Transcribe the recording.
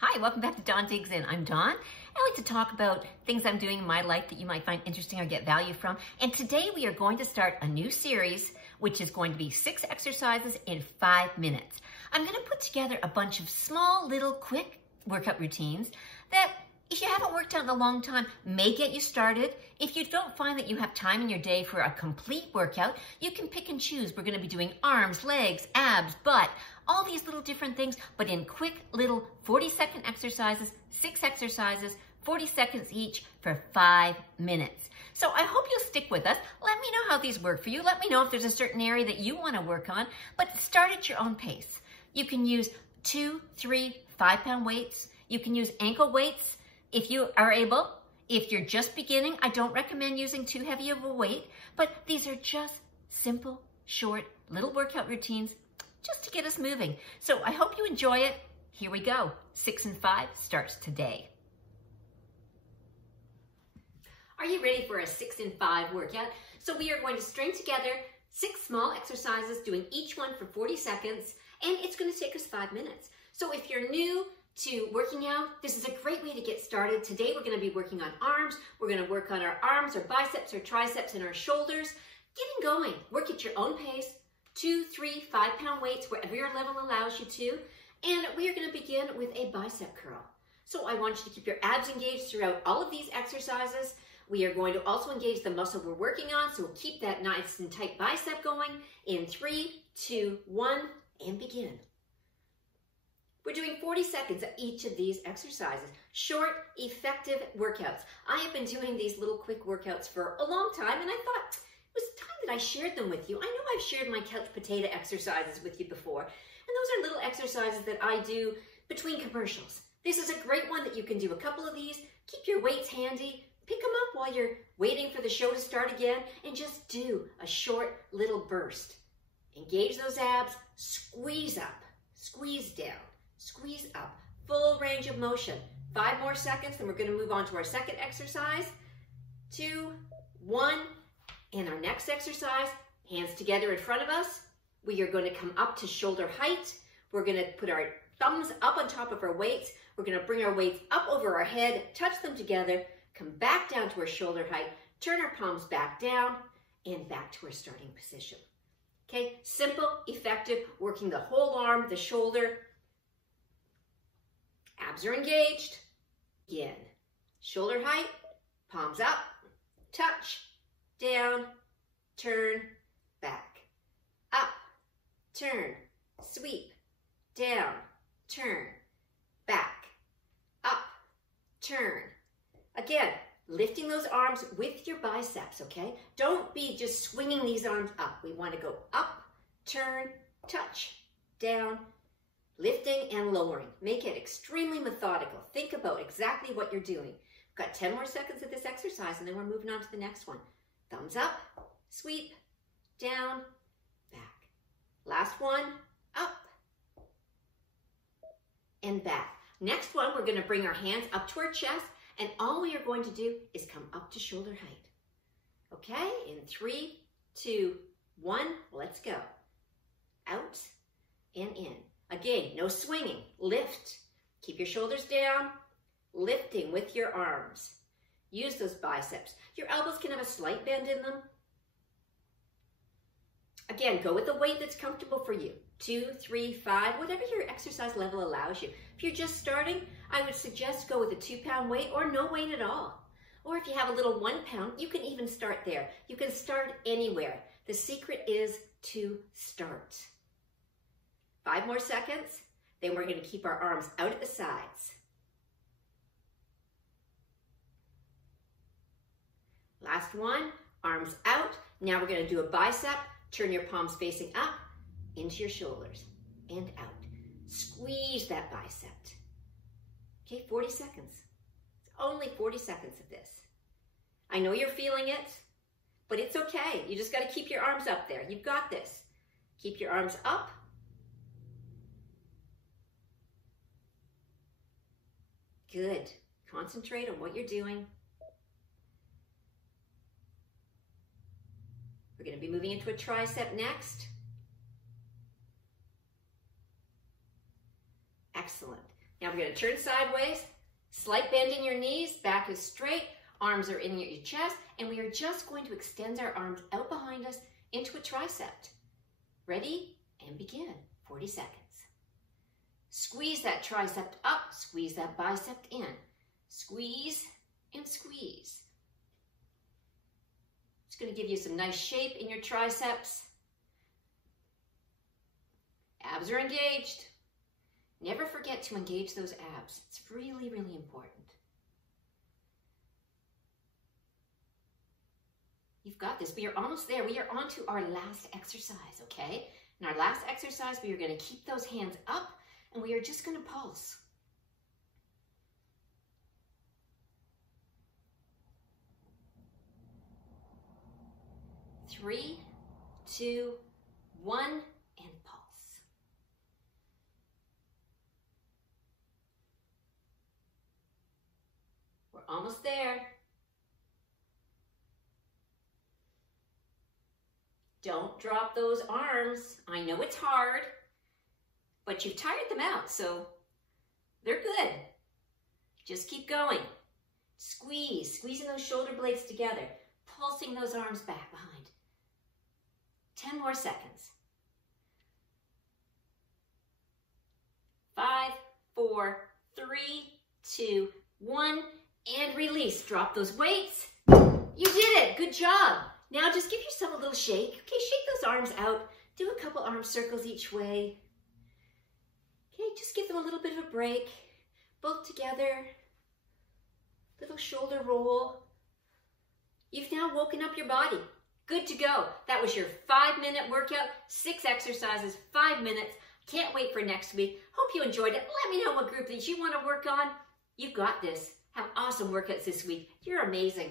Hi, welcome back to Dawn Digs In. I'm Dawn. I like to talk about things I'm doing in my life that you might find interesting or get value from. And today we are going to start a new series, which is going to be 6 exercises in 5 minutes. I'm going to put together a bunch of small, little, quick workout routines that, if you haven't worked out in a long time, may get you started. If you don't find that you have time in your day for a complete workout, you can pick and choose. We're going to be doing arms, legs, abs, butt, all these little different things, but in quick little 40-second exercises, 6 exercises, 40 seconds each for 5 minutes. So I hope you'll stick with us. Let me know how these work for you. Let me know if there's a certain area that you want to work on, but start at your own pace. You can use 2, 3, 5-pound weights. You can use ankle weights if you are able. If you're just beginning, I don't recommend using too heavy of a weight, but these are just simple, short, little workout routines just to get us moving. So I hope you enjoy it. Here we go. 6 and 5 starts today. Are you ready for a 6 and 5 workout? So we are going to string together 6 small exercises, doing each one for 40 seconds, and it's going to take us 5 minutes. So if you're new to working out, this is a great way to get started. Today we're going to be working on arms. We're going to work on our arms, our biceps, our triceps, and our shoulders. Getting going. Work at your own pace. 2, 3, 5-pound weights, wherever your level allows you to. And we are going to begin with a bicep curl. So I want you to keep your abs engaged throughout all of these exercises. We are going to also engage the muscle we're working on, so we'll keep that nice and tight bicep going. In 3, 2, 1, and begin. We're doing 40 seconds of each of these exercises. Short, effective workouts. I have been doing these little quick workouts for a long time, and I thought it was time that I shared them with you. I know I've shared my couch potato exercises with you before, and those are little exercises that I do between commercials. This is a great one that you can do a couple of these. Keep your weights handy. Pick them up while you're waiting for the show to start again, and just do a short little burst. Engage those abs, squeeze up, squeeze down, squeeze up, full range of motion. 5 more seconds, then we're going to move on to our second exercise. 2, 1, and our next exercise, hands together in front of us. We are going to come up to shoulder height. We're going to put our thumbs up on top of our weights. We're going to bring our weights up over our head, touch them together, come back down to our shoulder height, turn our palms back down, and back to our starting position. Okay, simple, effective, working the whole arm, the shoulder. Abs are engaged. Again, shoulder height, palms up, touch, down, turn, back, up, turn, sweep, down, turn, back, up, turn. Again, lifting those arms with your biceps, okay? Don't be just swinging these arms up. We want to go up, turn, touch, down, lifting and lowering. Make it extremely methodical. Think about exactly what you're doing. We've got 10 more seconds of this exercise, and then we're moving on to the next one. Thumbs up, sweep, down, back. Last one, up, and back. Next one, we're going to bring our hands up to our chest, and all we are going to do is come up to shoulder height. Okay, in 3, 2, 1, let's go. Out and in. Again, no swinging. Lift. Keep your shoulders down. Lifting with your arms. Use those biceps. Your elbows can have a slight bend in them. Again, go with the weight that's comfortable for you. 2, 3, 5, whatever your exercise level allows you. If you're just starting, I would suggest go with a 2-pound weight or no weight at all. Or if you have a little 1 pound, you can even start there. You can start anywhere. The secret is to start. 5 more seconds, then we're going to keep our arms out at the sides. Last one, arms out. Now we're going to do a bicep. Turn your palms facing up into your shoulders and out. Squeeze that bicep. Okay, 40 seconds. It's only 40 seconds of this. I know you're feeling it, but it's okay. You just got to keep your arms up there. You've got this. Keep your arms up. Good. Concentrate on what you're doing. We're going to be moving into a tricep next. Excellent. Now we're going to turn sideways, slight bend in your knees, back is straight, arms are in your chest, and we are just going to extend our arms out behind us into a tricep. Ready? And begin. 40 seconds. Squeeze that tricep up, squeeze that bicep in. Squeeze and squeeze. It's going to give you some nice shape in your triceps. Abs are engaged. Never forget to engage those abs. It's really, really important. You've got this. We are almost there. We are on to our last exercise, okay? In our last exercise, we are going to keep those hands up and we are just going to pulse. Three, two, one, and pulse. We're almost there. Don't drop those arms. I know it's hard, but you've tired them out, so they're good. Just keep going. Squeeze, squeezing those shoulder blades together, pulsing those arms back behind. 10 more seconds. 5, 4, 3, 2, 1, and release. Drop those weights. You did it. Good job. Now just give yourself a little shake. Okay, shake those arms out. Do a couple arm circles each way. Okay, just give them a little bit of a break. Both together. Little shoulder roll. You've now woken up your body. Good to go. That was your 5-minute workout, 6 exercises, 5 minutes. Can't wait for next week. Hope you enjoyed it. Let me know what group that you want to work on. You got this. Have awesome workouts this week. You're amazing.